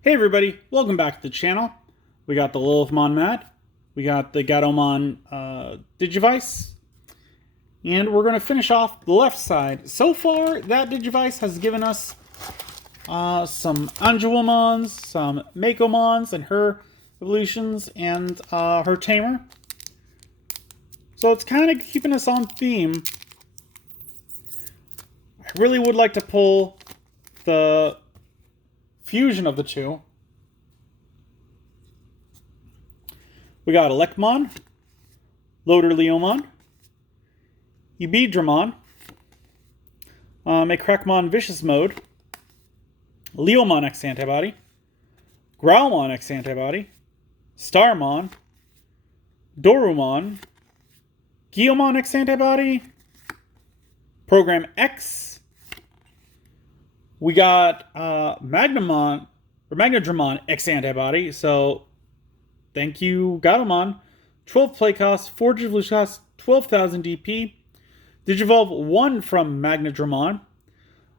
Hey everybody, welcome back to the channel. We got the Lilithmon mat, we got the Gatomon Digivice, and we're going to finish off the left side. So far, that Digivice has given us some Angelomons, some Makomons and her evolutions, and her tamer. So it's kind of keeping us on theme. I really would like to pull the fusion of the two. We got Elecmon, Loader Leomon, Ubidramon, Makrakmon Vicious Mode, Leomon X Antibody, Growlmon X Antibody, Starmon, Dorumon, Guiomon X Antibody, Program X. We got Magnadramon X Antibody, so thank you, Gatomon. 12 play cost, 4 Digivolution cost, 12,000 DP. Digivolve 1 from Magnadramon.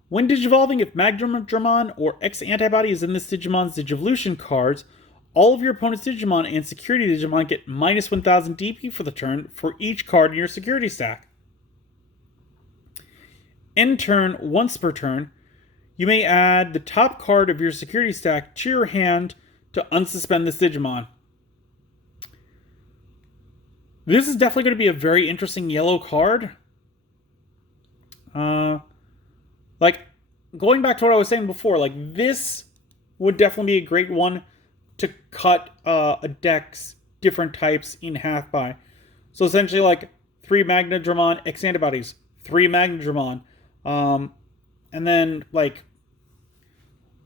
When Digivolving, if Magnadramon or X Antibody is in this Digimon's Digivolution cards, all of your opponent's Digimon and Security Digimon get minus 1,000 DP for the turn for each card in your Security stack. End turn, once per turn, you may add the top card of your Security stack to your hand to unsuspend this Digimon. This is definitely going to be a very interesting yellow card. Like, going back to what I was saying before, like, this would definitely be a great one to cut a deck's different types in half by. So essentially, like, 3 Magnadramon X Antibodies, 3 Magnadramon, and then, like,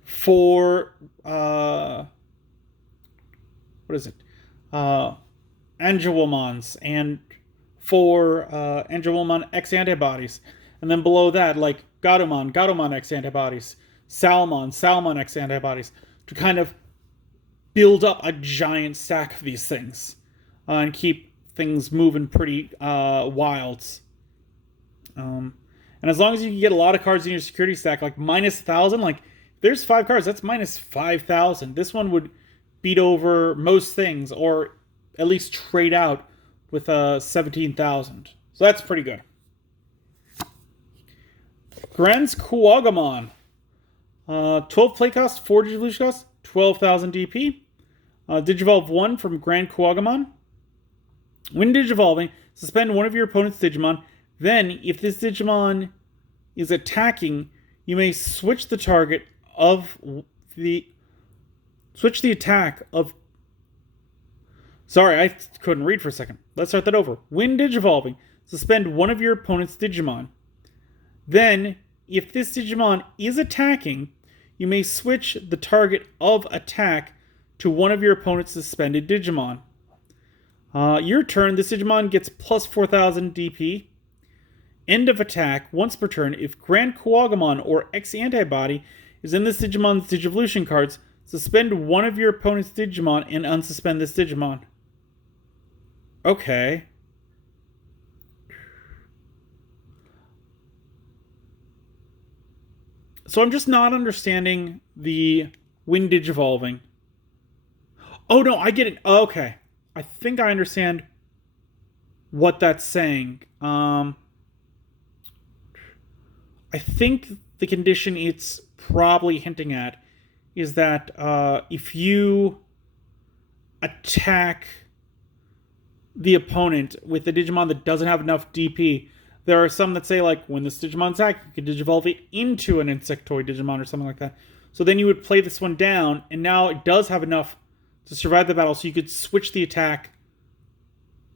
4, what is it? Angelomons and 4 Angelomon X Antibodies. And then below that, like Gatomon X Antibodies, Salmon X Antibodies, to kind of build up a giant stack of these things and keep things moving pretty wild. And as long as you can get a lot of cards in your security stack, like minus 1,000, like there's 5 cards, that's minus 5,000. This one would beat over most things, or at least trade out with 17,000. So that's pretty good. Gren's Squagamon. 12 play cost, 4 Digivolution cost, 12,000 DP. Digivolve 1 from Grand Squagamon. When Digivolving, suspend one of your opponent's Digimon. Then, if this Digimon is attacking, you may switch the target of the... Switch the attack of... Sorry, I couldn't read for a second. Let's start that over. When Digivolving, suspend one of your opponent's Digimon. Then, if this Digimon is attacking, you may switch the target of attack to one of your opponent's suspended Digimon. Your turn, this Digimon gets plus 4,000 DP. End of attack, once per turn. If Grand Squagamon or X Antibody is in this Digimon's Digivolution cards, suspend one of your opponent's Digimon and unsuspend this Digimon. Okay. So I'm just not understanding the when Digivolving. Oh, no, I get it. Okay. I think I understand what that's saying. I think the condition it's probably hinting at is that if you attack the opponent with a Digimon that doesn't have enough DP, there are some that say, like, when this Digimon's attacked, you can Digivolve it into an Insectoid Digimon or something like that. So then you would play this one down, and now it does have enough to survive the battle, so you could switch the attack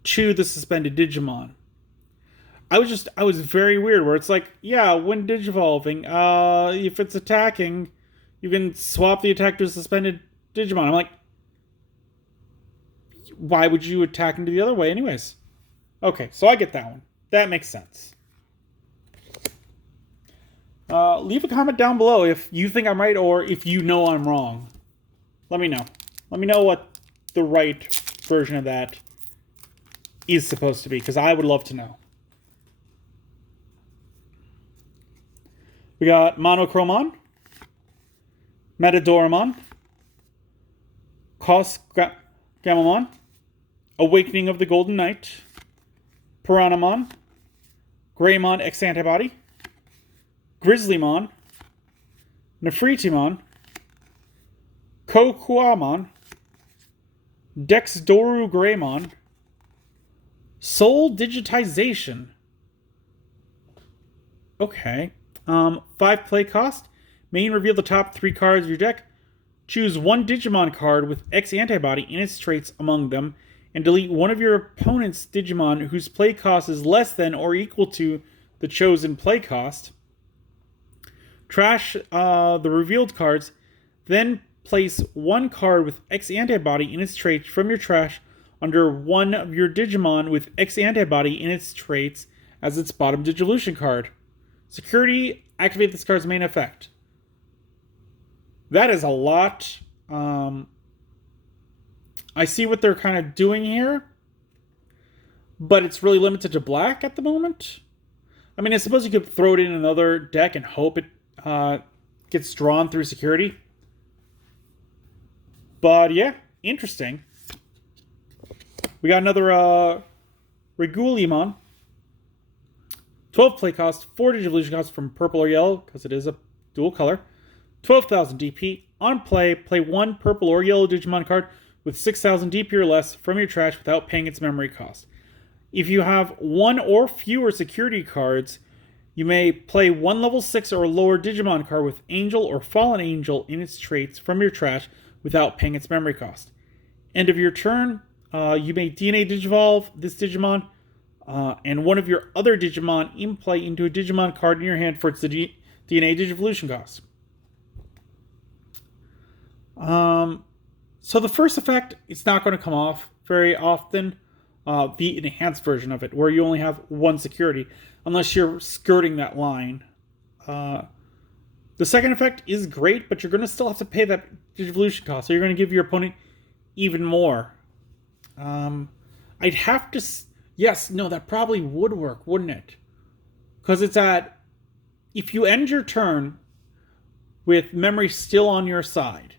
to the suspended Digimon. I was very weird, where it's like, yeah, when Digivolving, if it's attacking, you can swap the attack to a suspended Digimon. I'm like, why would you attack into the other way anyways? Okay, so I get that one. That makes sense. Leave a comment down below if you think I'm right or if you know I'm wrong. Let me know. Let me know what the right version of that is supposed to be, because I would love to know. We got Monochromon, Metadoramon, Squagamon, Awakening of the Golden Knight, Piranhamon, Greymon X Antibody, Grizzlymon, Nefritimon, Kokuamon, Dexdoru Greymon, Soul Digitization. Okay. 5 play cost. Main, reveal the top 3 cards of your deck. Choose one Digimon card with X antibody in its traits among them, and delete one of your opponent's Digimon whose play cost is less than or equal to the chosen play cost. Trash the revealed cards, then place one card with X antibody in its traits from your trash under one of your Digimon with X antibody in its traits as its bottom Digivolution card. Security, activate this card's main effect. That is a lot. I see what they're kind of doing here, but it's really limited to black at the moment. I mean, I suppose you could throw it in another deck and hope it gets drawn through security. But yeah, interesting. We got another Regulimon. 12 play cost, 4 Digivolution cost from purple or yellow, because it is a dual color. 12,000 DP. On play, play one purple or yellow Digimon card with 6,000 DP or less from your trash without paying its memory cost. If you have one or fewer security cards, you may play one level 6 or lower Digimon card with Angel or Fallen Angel in its traits from your trash without paying its memory cost. End of your turn, you may DNA Digivolve this Digimon and one of your other Digimon in play into a Digimon card in your hand for its DNA Digivolution cost. So the first effect, it's not going to come off very often. The enhanced version of it, where you only have one security, unless you're skirting that line. The second effect is great, but you're going to still have to pay that Digivolution cost, so you're going to give your opponent even more. I'd have to... Yes, no, that probably would work, wouldn't it? Because it's at... If you end your turn with memory still on your side,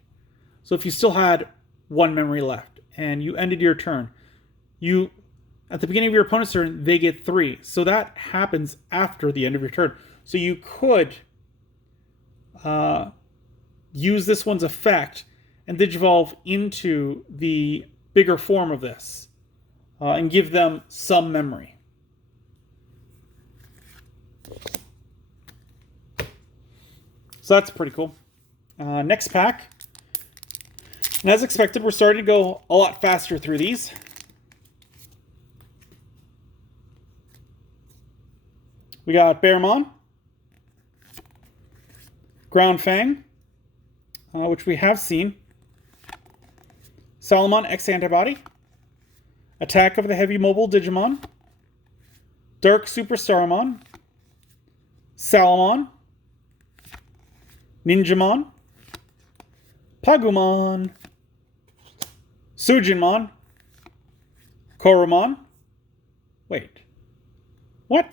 so if you still had one memory left, and you ended your turn, you... At the beginning of your opponent's turn, they get 3. So that happens after the end of your turn. So you could use this one's effect and Digivolve into the bigger form of this and give them some memory. So that's pretty cool. Next pack. And as expected, we're starting to go a lot faster through these. We got Bearmon, Ground Fang, which we have seen, Salamon X Antibody, Attack of the Heavy Mobile Digimon, Dark Superstarmon, Salamon, Ninjamon, Pagumon, Sujinmon, Koromon. Wait, what?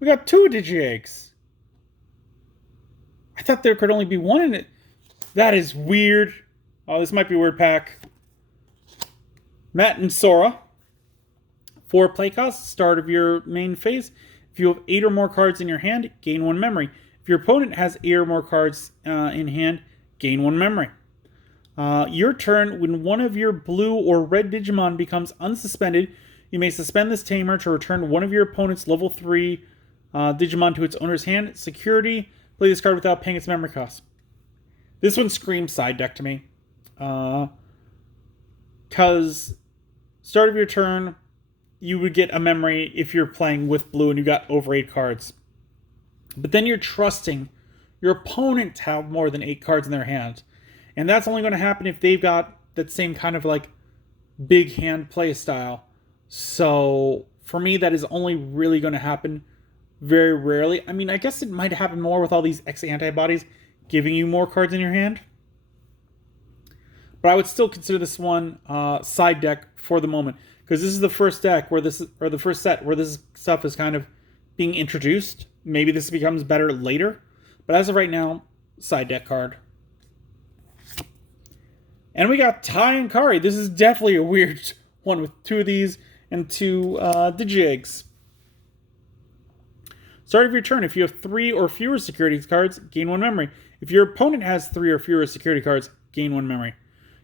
We got 2 Digi-Eggs. I thought there could only be one in it. That is weird. Oh, this might be a weird pack. Matt and Sora. 4 play costs, start of your main phase. If you have 8 or more cards in your hand, gain 1 memory. If your opponent has 8 or more cards in hand, gain 1 memory. Your turn, when one of your blue or red Digimon becomes unsuspended, you may suspend this tamer to return one of your opponent's level 3 Digimon to its owner's hand. Security, play this card without paying its memory cost. This one screams side deck to me. Because start of your turn, you would get a memory if you're playing with blue and you got over 8 cards. But then you're trusting your opponent to have more than 8 cards in their hand. And that's only going to happen if they've got that same kind of like big hand play style. So for me, that is only really going to happen very rarely. I mean, I guess it might happen more with all these X antibodies giving you more cards in your hand. But I would still consider this one side deck for the moment, because this is the first deck where this is, or the first set where this stuff is kind of being introduced. Maybe this becomes better later, but as of right now, side deck card. And we got Tai and Kari. This is definitely a weird one with 2 of these and 2 Digi-Eggs. Start of your turn. If you have 3 or fewer security cards, gain 1 memory. If your opponent has 3 or fewer security cards, gain 1 memory.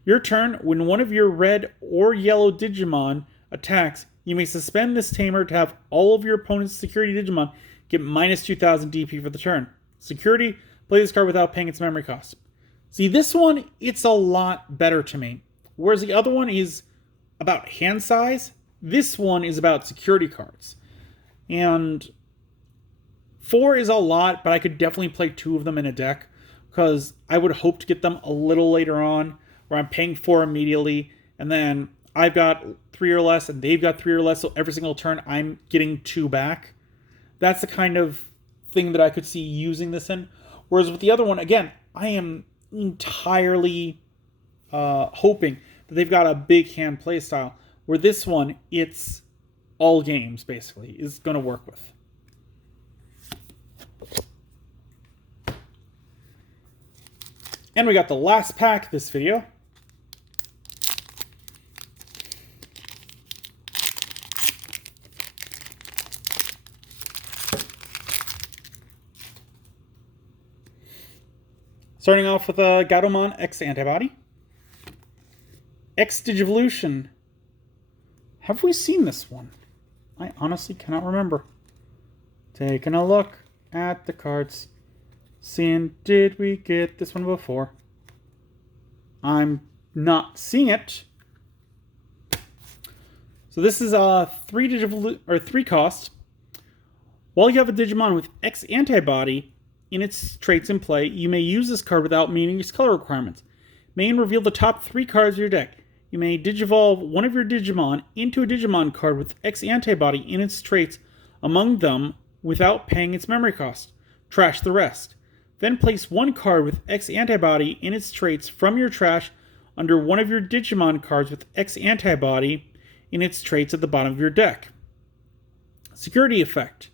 Your turn. When one of your red or yellow Digimon attacks, you may suspend this tamer to have all of your opponent's security Digimon get minus 2,000 DP for the turn. Security, play this card without paying its memory cost. See, this one, it's a lot better to me. Whereas the other one is about hand size, this one is about security cards. And 4 is a lot, but I could definitely play 2 of them in a deck because I would hope to get them a little later on where I'm paying 4 immediately and then I've got 3 or less and they've got 3 or less, so every single turn I'm getting 2 back. That's the kind of thing that I could see using this in. Whereas with the other one, again, I am entirely hoping that they've got a big hand play style where this one, it's all games basically, is going to work with. And we got the last pack of this video. Starting off with a Gatomon X Antibody. X Digivolution. Have we seen this one? I honestly cannot remember. Taking a look at the cards. Seeing, did we get this one before? I'm not seeing it. So this is a 3 cost. While you have a Digimon with X Antibody in its traits in play, you may use this card without meeting its color requirements. Main, reveal the top 3 cards of your deck. You may Digivolve one of your Digimon into a Digimon card with X Antibody in its traits among them without paying its memory cost. Trash the rest. Then place 1 card with X Antibody in its traits from your trash under one of your Digimon cards with X Antibody in its traits at the bottom of your deck. Security effect.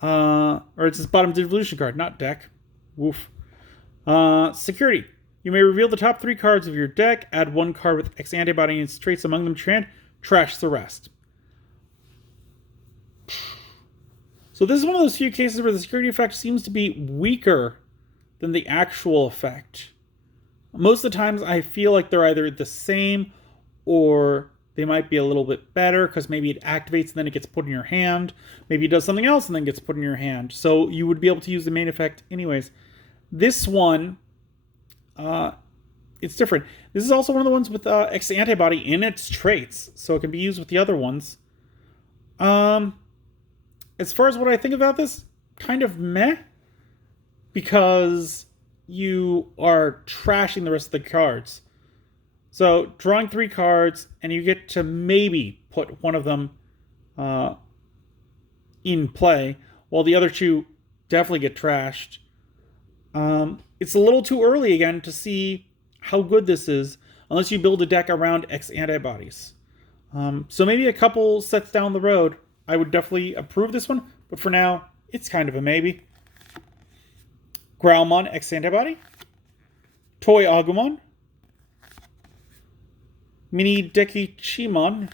Or it's this bottom Digivolution card, not deck. Woof. Security. You may reveal the top 3 cards of your deck, add 1 card with X Antibody in its traits among them to your hand, trash the rest. So this is one of those few cases where the security effect seems to be weaker than the actual effect. Most of the times I feel like they're either the same or they might be a little bit better because maybe it activates and then it gets put in your hand. Maybe it does something else and then gets put in your hand. So you would be able to use the main effect anyways. This one, it's different. This is also one of the ones with X Antibody in its traits. So it can be used with the other ones. As far as what I think about this, kind of meh. Because you are trashing the rest of the cards. So drawing 3 cards, and you get to maybe put one of them in play, while the other 2 definitely get trashed. It's a little too early again to see how good this is, unless you build a deck around X Antibodies. So maybe a couple sets down the road, I would definitely approve this one, but for now, it's kind of a maybe. Growlmon X Antibody. Toy Agumon. Mini Dekichimon.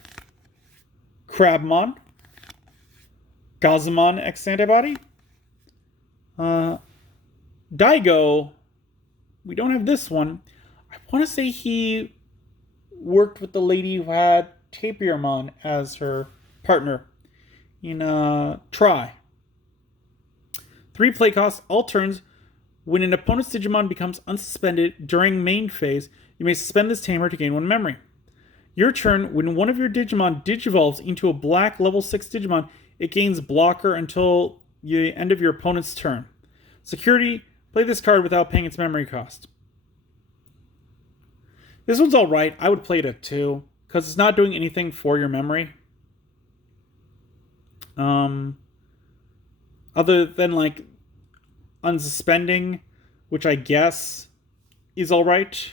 Crabmon. Gazumon X Antibody. Daigo. We don't have this one. I want to say he worked with the lady who had Tapirmon as her partner in Try. 3 play costs, all turns. When an opponent's Digimon becomes unsuspended during main phase, you may suspend this tamer to gain 1 memory. Your turn, when one of your Digimon digivolves into a black level 6 Digimon, it gains blocker until the end of your opponent's turn. Security, play this card without paying its memory cost. This one's alright. I would play it at 2, because it's not doing anything for your memory. Other than like unsuspending, which I guess is alright.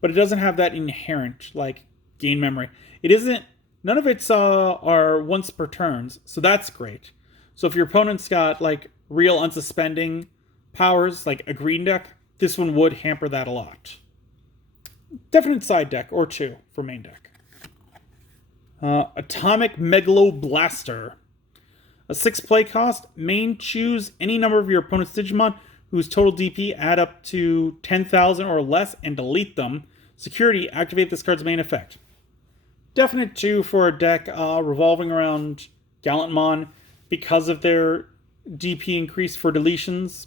But it doesn't have that inherent, like, gain memory. It isn't, none of its are once per turns, so that's great. So if your opponent's got, like, real unsuspending powers, like a green deck, this one would hamper that a lot. definite side deck, or 2 for main deck. Atomic Megalo Blaster. A 6 play cost. Main, choose any number of your opponent's Digimon whose total DP add up to 10,000 or less and delete them. Security, activate this card's main effect. Definite 2 for a deck revolving around Gallantmon because of their DP increase for deletions.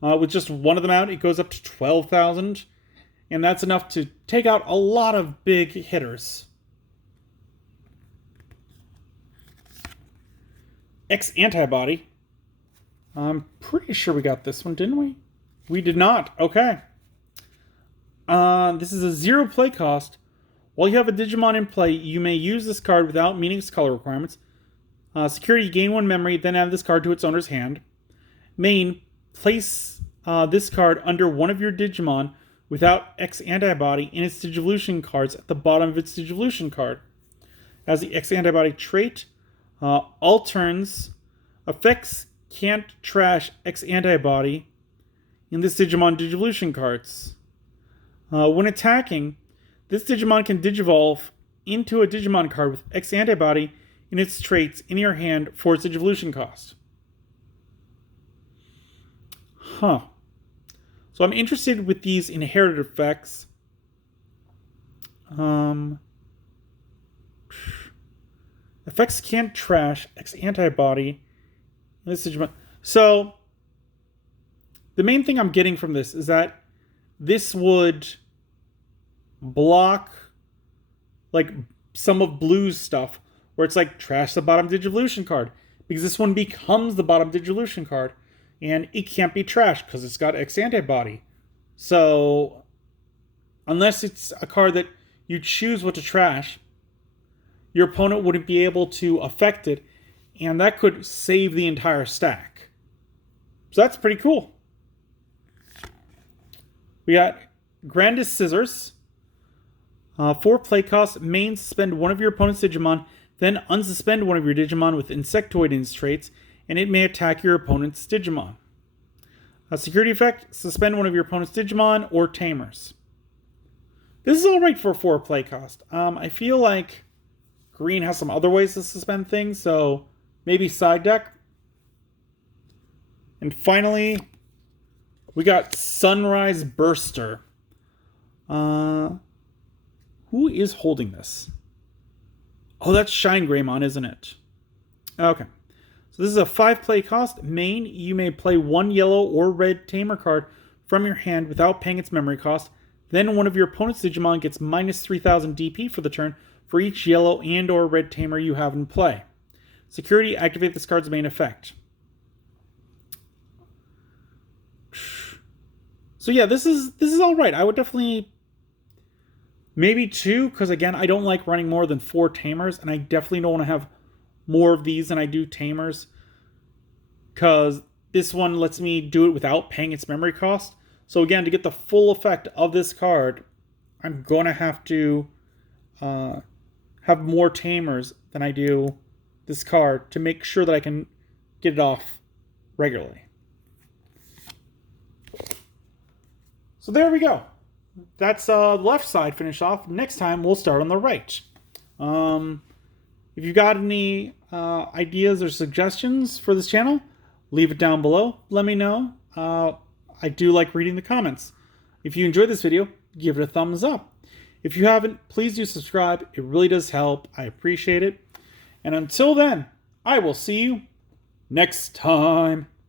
With just one of them out, it goes up to 12,000. And that's enough to take out a lot of big hitters. X Antibody. I'm pretty sure we got this one, didn't we? We did not. Okay. This is a 0 play cost. While you have a Digimon in play, you may use this card without meeting its color requirements. Security, gain 1 memory, then add this card to its owner's hand. Main, place this card under one of your Digimon without X Antibody in its Digivolution cards at the bottom of its Digivolution card. As the X Antibody trait, all turns, effects can't trash X Antibody in this Digimon Digivolution cards. When attacking, this Digimon can Digivolve into a Digimon card with X Antibody in its traits in your hand for its Digivolution cost. Huh. So I'm interested with these inherited effects. Effects can't trash X Antibody in this Digimon. So the main thing I'm getting from this is that this would block like some of Blue's stuff, where it's like trash the bottom Digivolution card, because this one becomes the bottom Digivolution card, and it can't be trashed because it's got X Antibody. So unless it's a card that you choose what to trash, your opponent wouldn't be able to affect it, and that could save the entire stack. So that's pretty cool. We got Grandest Scissors. 4 play costs. Main, suspend one of your opponent's Digimon, then unsuspend one of your Digimon with Insectoid in its traits, and it may attack your opponent's Digimon. A security effect, suspend one of your opponent's Digimon or Tamers. This is alright for a 4 play cost. I feel like Green has some other ways to suspend things, so maybe side deck. And finally, we got Sunrise Burster. Who is holding this? Oh, that's Shine Greymon, isn't it? Okay. So this is a 5 play cost. Main, you may play 1 yellow or red Tamer card from your hand without paying its memory cost. Then one of your opponent's Digimon gets minus 3,000 DP for the turn for each yellow and or red Tamer you have in play. Security, activate this card's main effect. So yeah, this is all right. I would definitely maybe 2, because again, I don't like running more than 4 Tamers, and I definitely don't want to have more of these than I do Tamers, because this one lets me do it without paying its memory cost. So again, to get the full effect of this card, I'm going to have to have more Tamers than I do this card to make sure that I can get it off regularly. So there we go. That's the left side finished off. Next time, we'll start on the right. If you got any ideas or suggestions for this channel, leave it down below. Let me know. I do like reading the comments. If you enjoyed this video, give it a thumbs up. If you haven't, please do subscribe. It really does help. I appreciate it. And until then, I will see you next time.